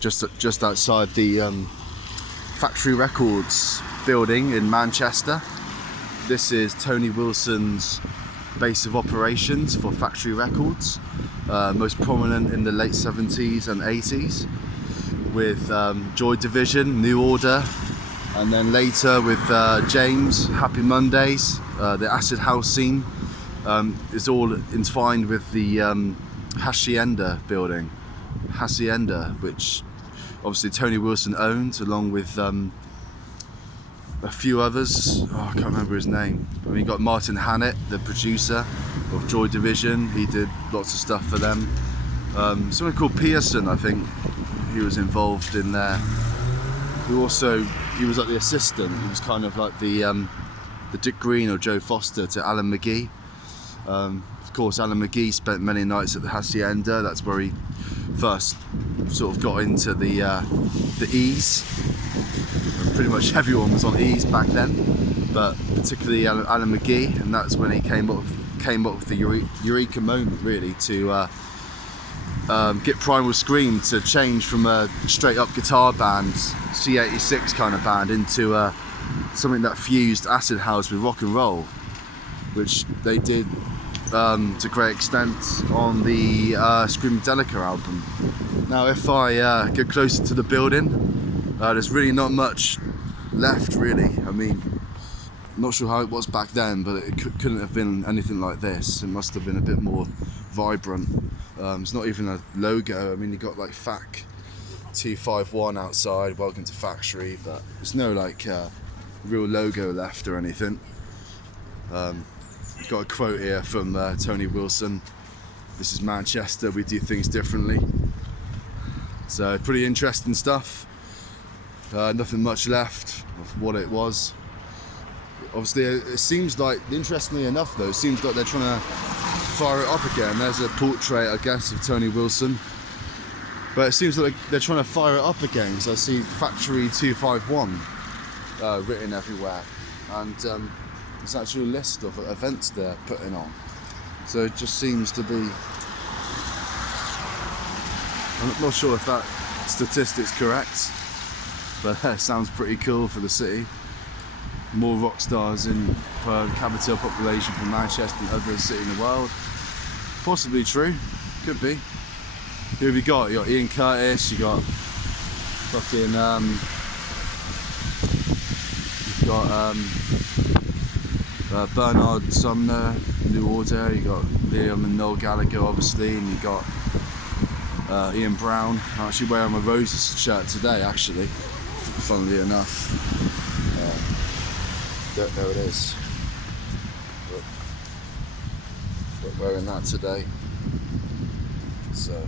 just outside the Factory Records building in Manchester. This is Tony Wilson's base of operations for Factory Records, most prominent in the late 70s and 80s with Joy Division, New Order, and then later with James, Happy Mondays. The acid house scene is all entwined with the Hacienda building. Hacienda, which obviously Tony Wilson owned, along with a few others. I can't remember his name. But we got Martin Hannett, the producer of Joy Division. He did lots of stuff for them. Someone called Pearson, I think, he was involved in there. He was like the assistant. He was kind of like the Dick Green or Joe Foster to Alan McGee. Of course, Alan McGee spent many nights at the Hacienda. That's where he first sort of got into the E's. And pretty much everyone was on E's back then, but particularly Alan McGee, and that's when he came up with the eureka moment, really, to get Primal Scream to change from a straight up guitar band, C86 kind of band, into something that fused acid house with rock and roll, which they did to great extent on the Screamadelica album. Now if I get closer to the building, there's really not much left, really. I mean, I'm not sure how it was back then, but it couldn't have been anything like this. It must have been a bit more vibrant. It's not even a logo. I mean, you got like FAC 251 outside, welcome to Factory, but there's no like real logo left or anything. Got a quote here from Tony Wilson: "This is Manchester, we do things differently." So pretty interesting stuff. Nothing much left of what it was. Obviously, it seems like, interestingly enough though, it seems like they're trying to fire it up again. There's a portrait, I guess, of Tony Wilson, but it seems like they're trying to fire it up again, because I see Factory 251 written everywhere, and there's actually a list of events they're putting on. So it just seems to be, I'm not sure if that statistic's correct, but it sounds pretty cool for the city. More rock stars in per capita population from Manchester than other city in the world. Possibly true, could be. Who have you got? You got Ian Curtis, you got fucking you've got Bernard Sumner, New Order, you got Liam and Noel Gallagher obviously, and you got Ian Brown. I'm actually wearing my Roses shirt today, actually, funnily enough. There it is. But wearing that today. So,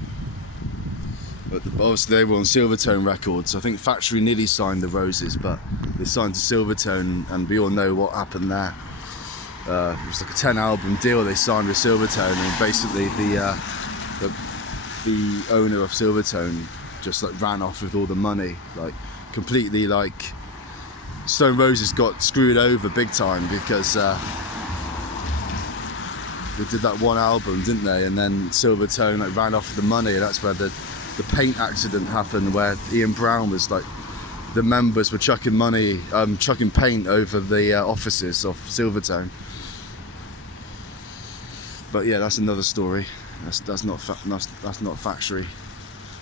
but obviously they were on Silvertone Records. I think Factory nearly signed the Roses, but they signed to Silvertone, and we all know what happened there. It was like a 10-album deal they signed with Silvertone, and basically the owner of Silvertone just like ran off with all the money, like completely. Like Stone Roses got screwed over big time, because they did that one album, didn't they? And then Silvertone like ran off with the money, and that's where the paint accident happened, where Ian Brown was like, the members were chucking paint over the offices of Silvertone. But yeah, that's another story. That's not Factory.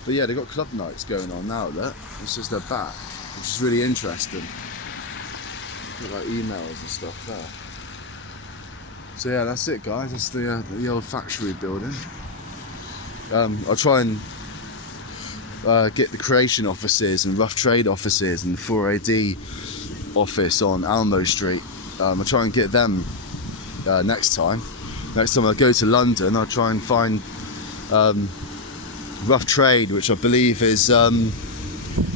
But yeah, they got club nights going on now. Look, it's just their back, which is really interesting. Got like emails and stuff there. So yeah, that's it, guys. That's the old Factory building. I'll try and get the Creation offices and Rough Trade offices and the 4AD office on Almo Street. I'll try and get them next time. Next time I go to London, I'll try and find Rough Trade, which I believe is, well,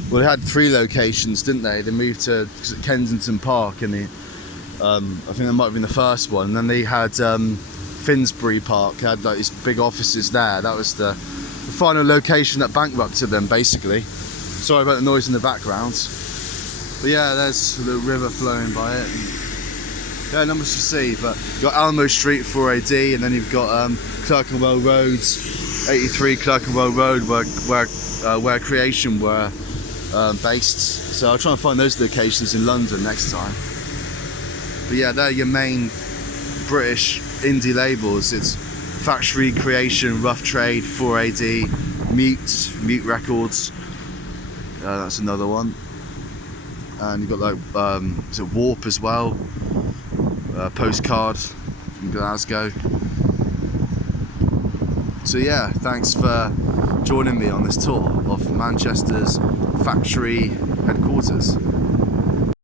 they had 3 locations, didn't they? They moved to Kensington Park, and I think that might have been the first one. And then they had Finsbury Park, had like these big offices there. That was the final location that bankrupted them, basically. Sorry about the noise in the background. But yeah, there's a little river flowing by it. Yeah, not much to see, but you've got Almo Street 4AD, and then you've got Clerkenwell Road 83 Clerkenwell Road, where Creation were based. So I'll try and find those locations in London next time. But yeah, they're your main British indie labels. It's Factory, Creation, Rough Trade, 4AD, Mute Records. That's another one. And you've got like is it Warp as well. Postcard from Glasgow. So yeah, thanks for joining me on this tour of Manchester's Factory headquarters.